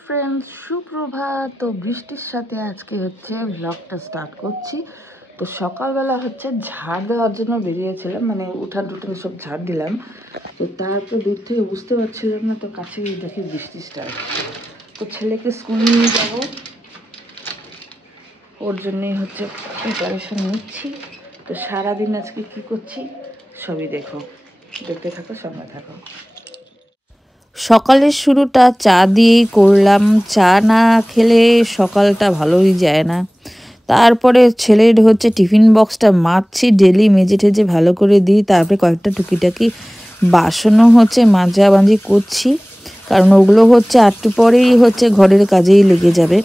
Friends, সুপ্রভাত। তো বৃষ্টির সাথে আজকে হচ্ছে ব্লগটা স্টার্ট করছি। তো সকালবেলা হচ্ছে ঝাড় দেওয়ার জন্য বেরিয়েছিলাম, মানে উঠান টুঠান সব ঝাড় দিলাম। তো তারপর দূর থেকে বুঝতে পারছিলাম না, তো কাছে দেখি বৃষ্টি স্টার্ট। তো ছেলেকে স্কুল নিয়ে যাবো, ওর জন্যই হচ্ছে প্রিপারেশন নিচ্ছি। তো সারাদিন আজকে কী করছি সবই দেখতে থাকো, সঙ্গে থাকো। সকালের শুরুটা চা দিয়েই করলাম। চা না খেলে সকালটা ভালোই যায় না। তারপরে ছেলের হচ্ছে টিফিন বক্সটা মাজছি, ডেলি মেজে টেজে ভালো করে দিই। তারপরে কয়েকটা টুকিটাকি বাসনও হচ্ছে মাজামাজি করছি, কারণ ওগুলো হচ্ছে একটু পরেই হচ্ছে ঘরের কাজেই লেগে যাবে।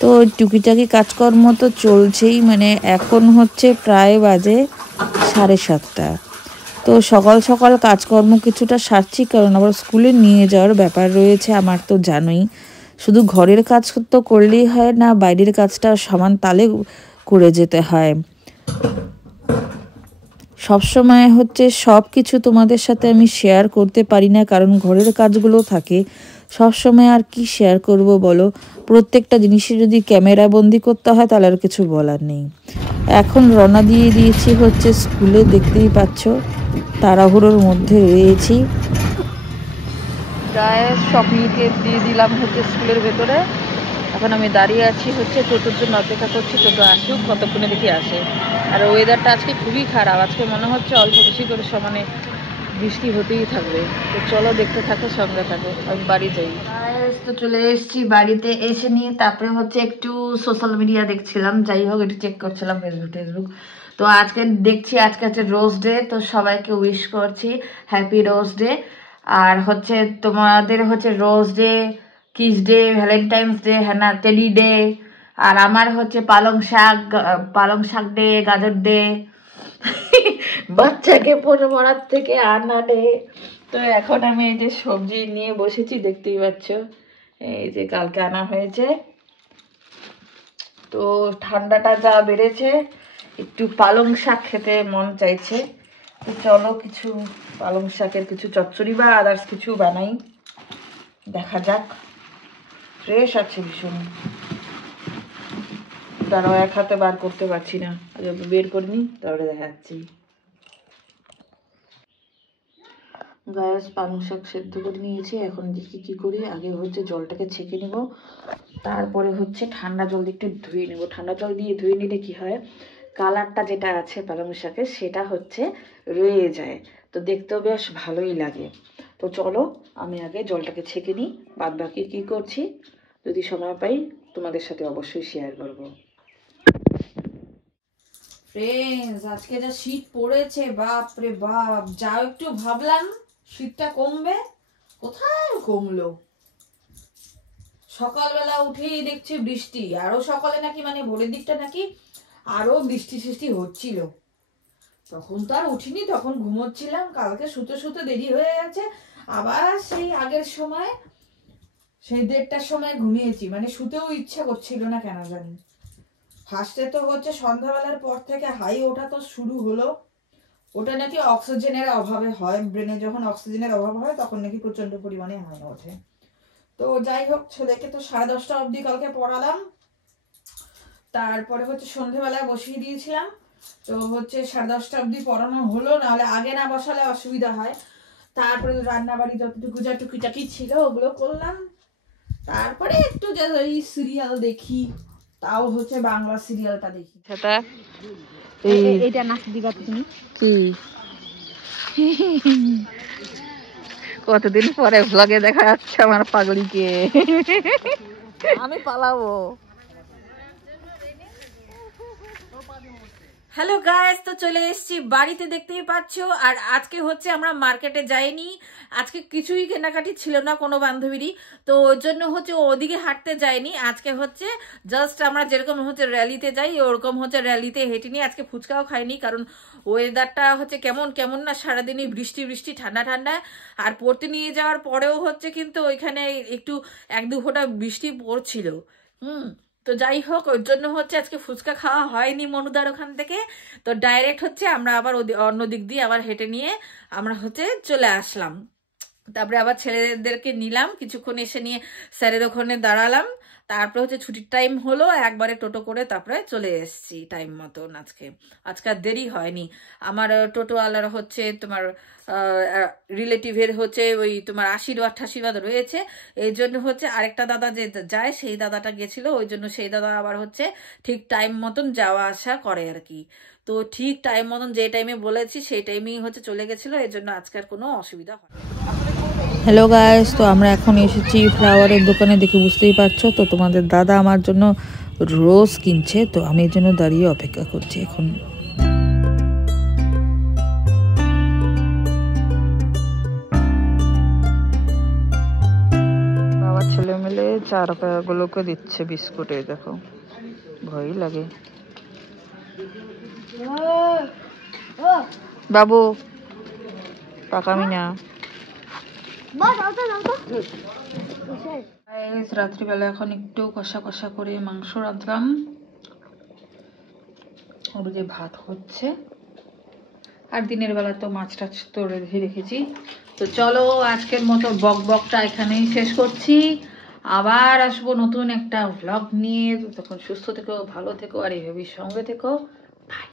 তো টুকিটাকি কাজকর্ম তো চলছেই, মানে এখন হচ্ছে প্রায় বাজে 7:30। তো সকাল সকাল কাজকর্ম কিছুটা সারছি, কারণ আবার স্কুলে নিয়ে যাওয়ার ব্যাপার রয়েছে আমার, তো জানোই। শুধু ঘরের কাজ তো করলেই হয় না, বাইরের কাজটা সমান তালে করে যেতে হয়। সবসময় হচ্ছে সব কিছু তোমাদের সাথে আমি শেয়ার করতে পারি না, কারণ ঘরের কাজগুলো থাকে। সবসময় আর কি শেয়ার করব বলো, প্রত্যেকটা জিনিসে যদি ক্যামেরা বন্দি করতে হয় তাহলে আর কিছু বলার নেই। এখন রওনা দিয়ে দিয়েছি হচ্ছে স্কুলে, দেখতেই পাচ্ছ তাড়াহুড়োর মধ্যে রয়েছি। গায়ে স্বপ্নকে দিয়ে দিলাম হচ্ছে স্কুলের ভেতরে। এখন আমি দাঁড়িয়ে আছি হচ্ছে টোটোর জন্য, অপেক্ষা করছি টোটো আসুক, কতক্ষণে দেখি আসে। আর ওয়েদারটা আজকে খুবই খারাপ, আজকে মনে হচ্ছে অল্প বেশি করে সমানে বৃষ্টি হতেই থাকবে। তো চলো দেখতে থাকো, সঙ্গে থাকো, আমি বাড়ি যাই। তো চলে এসেছি বাড়িতে, এসে নিয়ে তারপরে হচ্ছে একটু সোশ্যাল মিডিয়া দেখছিলাম, যাই হোক একটু চেক করছিলাম ফেসবুক। তো আজকে দেখছি আজকে হচ্ছে রোজ ডে, তো সবাইকে উইশ করছি হ্যাপি রোজ ডে। আর হচ্ছে তোমাদের হচ্ছে rose day, kiss day, Valentine's day, হ্যাঁ না, টেডি ডে। আর আমার হচ্ছে পালং শাক ডে, গাজর ডে, বাচ্চাকে পড়ার থেকে আনা ডে। তো এখন আমি এই যে সবজি নিয়ে বসেছি, দেখতেই পাচ্ছ, এই যে কালকে আনা হয়েছে। তো ঠান্ডাটা যা বেড়েছে, একটু পালং শাক খেতে মন চাইছে। তো চলো কিছু পালং শাকের কিছু চচ্চড়ি বা আদার্স কিছু বানাই, দেখা যাক। ফ্রেশ আছে ভীষণ, দাঁড়াও এক হাতে বার করতে পারছি না, আগে বের করে নিই তাহলে দেখাচ্ছি। গায়ে পালং শাক সেদ্ধ করে নিয়েছি, এখন দেখি কী করি। আগে হচ্ছে জলটাকে ছেঁকে নেব, তারপরে হচ্ছে ঠান্ডা জল দিয়ে একটু ধুয়ে নেব। ঠান্ডা জল দিয়ে ধুয়ে নিলে কি হয়, কালারটা যেটা আছে পালং শাকের সেটা হচ্ছে রয়ে যায়, তো দেখতেও বেশ ভালোই লাগে। তো চলো আমি আগে জলটাকে ছেঁকে নিই, বাদ বাকি কী করছি যদি সময় পাই তোমাদের সাথে অবশ্যই শেয়ার করব। ফ্রেন্ডস, আজকে যা শীত পড়েছে, বাপ রে বাপ, যাও একটু ভাবলাম শীতটা কমবে, কোথায় কমলো। সকালবেলা উঠেই দেখছি বৃষ্টি, আরো সকালে নাকি মানে ভোরের দিকটা নাকি আরো বৃষ্টি সৃষ্টি হচ্ছিল। তখন তো আর উঠিনি, তখন ঘুমোচ্ছিলাম, কালকে শুতে শুতে দেরি হয়ে গেছে। আবার সেই আগের সময়, সেই 1:30টার সময় ঘুমিয়েছি, মানে শুতেও ইচ্ছা করছিল না কেন জানি। ফার্স্টে তো হচ্ছে সন্ধ্যাবেলার পর থেকে হাই ওঠা তো শুরু হলো। ওটা নাকি অক্সিজেনের অভাবে হয়, ব্রেনে যখন অক্সিজেনের অভাব হয় তখন নাকি প্রচন্ড পরিমাণে হাই ওঠে। তো যাই হোক, ছেলেকে তো 10:30 অবধি কালকে পড়ালাম, তারপরে হচ্ছে সন্ধ্যেবেলায় বসিয়ে দিয়েছিলাম। তো হচ্ছে 10:30 অবধি পড়ানো হলো, নাহলে আগে না বসালে অসুবিধা হয়। তারপরে রান্না বাড়ি যতটুকু যা টুকিটাকি ছিল ওগুলো করলাম। তারপরে একটু এই সিরিয়াল দেখি, তাও হচ্ছে বাংলা সিরিয়ালটা দেখি। সেটা এইটা নাচ দিবা তুমি কি কতদিন পরে ভ্লগে দেখা যাচ্ছে আমার পাগলিকে, আমি পালাবো। হ্যালো গাইস, তো চলে এসেছি বাড়িতে, দেখতেই পাচ্ছো। আর আজকে হচ্ছে আমরা মার্কেটে যাইনি, আজকে কিছুই কেনাকাটি ছিল না কোনো বান্ধবীরই, তো ওর জন্য হচ্ছে ওদিকে হাঁটতে যাইনি। আজকে হচ্ছে জাস্ট আমরা যেরকম হচ্ছে র্যালিতে যাই ওরকম হচ্ছে র্যালিতে হেঁটে নিয়ে, আজকে ফুচকাও খাইনি, কারণ ওয়েদারটা হচ্ছে কেমন কেমন না, সারাদিনই বৃষ্টি বৃষ্টি ঠান্ডা ঠান্ডা। আর পড়তে নিয়ে যাওয়ার পরেও হচ্ছে কিন্তু ওইখানে একটু 1-2 ফোঁটা বৃষ্টি পড়ছিল। তো যাই হোক, ওর জন্য হচ্ছে আজকে ফুচকা খাওয়া হয়নি মনুদার ওখান থেকে। তো ডাইরেক্ট হচ্ছে আমরা আবার অন্য দিক দিয়ে আবার হেঁটে নিয়ে আমরা হচ্ছে চলে আসলাম। তারপরে আবার ছেলেদেরকে নিলাম, কিছুক্ষণ এসে নিয়ে স্যারের ওখানে দাঁড়ালাম। তারপরে হচ্ছে ছুটির টাইম হলো, একবারে টোটো করে তারপরে চলে এসেছি টাইম মতন। আজকে আর দেরি হয়নি। আমার টোটোওয়ালার হচ্ছে তোমার রিলেটিভের হচ্ছে ওই তোমার আশীর্বাদ রয়েছে, এই জন্য হচ্ছে আরেকটা দাদা যে যায় সেই দাদাটা গেছিল, ওই জন্য সেই দাদা আবার হচ্ছে ঠিক টাইম মতন যাওয়া আসা করে আর কি। তো ঠিক টাইম মতন যে টাইমে বলেছি সেই টাইমেই হচ্ছে চলে গেছিলো, এই জন্য আজকে আর কোনো অসুবিধা হয়। হ্যালো গাইস, তো আমরা এখন এসেছি ফ্লাওয়ারের দোকানে, দেখে বুঝতেই পারছো। তো তোমাদের দাদা আমার জন্য রোজ কিনছে, তো আমি এর জন্য দাঁড়িয়ে অপেক্ষা করছি এখন। বাবা ছেলে মিলে 4 টাকাগুলোকে দিচ্ছে বিস্কুটে, দেখো ভয়ই লাগে। বাবু টাকামি না। রাত্রিবেলা এখন একটু কষা কষা করে মাংস রাঁধলাম, ওদিকে ভাত হচ্ছে, আর দিনের বেলা তো মাছ টাছ তো রেঁধে রেখেছি। তো চলো আজকের মতো বকটা এখানেই শেষ করছি, আবার আসবো নতুন একটা ভ্লগ নিয়ে। তখন সুস্থ থেকো, ভালো থেকো, আর এইভাবেই সঙ্গে থেকো।